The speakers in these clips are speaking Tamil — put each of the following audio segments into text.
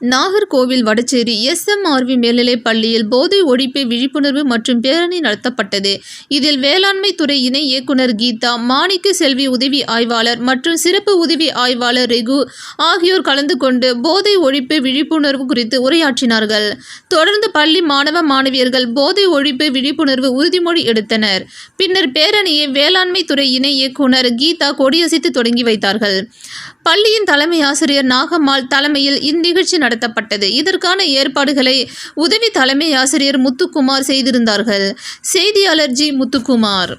நாகர்கோவில் வடச்சேரி எஸ்எம்ஆர்வி மேல்நிலைப் பள்ளியில் போதை ஒழிப்பு விழிப்புணர்வு மற்றும் பேரணி நடத்தப்பட்டது. இதில் வேளாண்மை துறை இணை இயக்குனர் கீதா மாணிக்க செல்வி உதவி ஆய்வாளர் மற்றும் சிறப்பு உதவி ஆய்வாளர் ரெகு ஆகியோர் கலந்து கொண்டு போதை ஒழிப்பு விழிப்புணர்வு குறித்து உரையாற்றினார்கள். தொடர்ந்து பள்ளி மாணவ மாணவியர்கள் போதை ஒழிப்பு விழிப்புணர்வு உறுதிமொழி எடுத்தனர். பின்னர் பேரணியை வேளாண்மை துறை இணை இயக்குனர் கீதா கொடியசைத்து தொடங்கி வைத்தார்கள். பள்ளியின் தலைமை ஆசிரியர் நாகம்மாள் தலைமையில் இந்நிகழ்ச்சி நடத்தப்பட்டது. இதற்கான ஏற்பாடுகளை உதவி தலைமை ஆசிரியர் முத்துக்குமார் செய்திருந்தார்கள். செய்தியாளர் ஜி முத்துக்குமார்.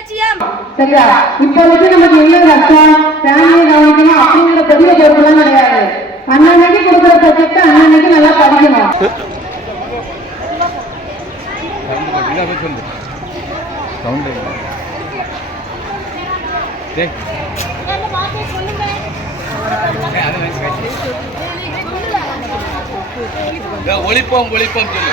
லட்சியம். சரியா? இப்போதைக்கு நமக்கு என்ன கஷ்டம் ஃபேமிலியை கவனிக்கணும் அப்படிங்கிற பெரிய பொறுப்புலாம் கிடையாது. அண்ணன்னைக்கு கொடுக்குற சப்ஜெக்ட் அண்ணன்னைக்கு நல்லா படிக்கணும். ஒழிப்போம் ஒழிப்போம் சொல்லு.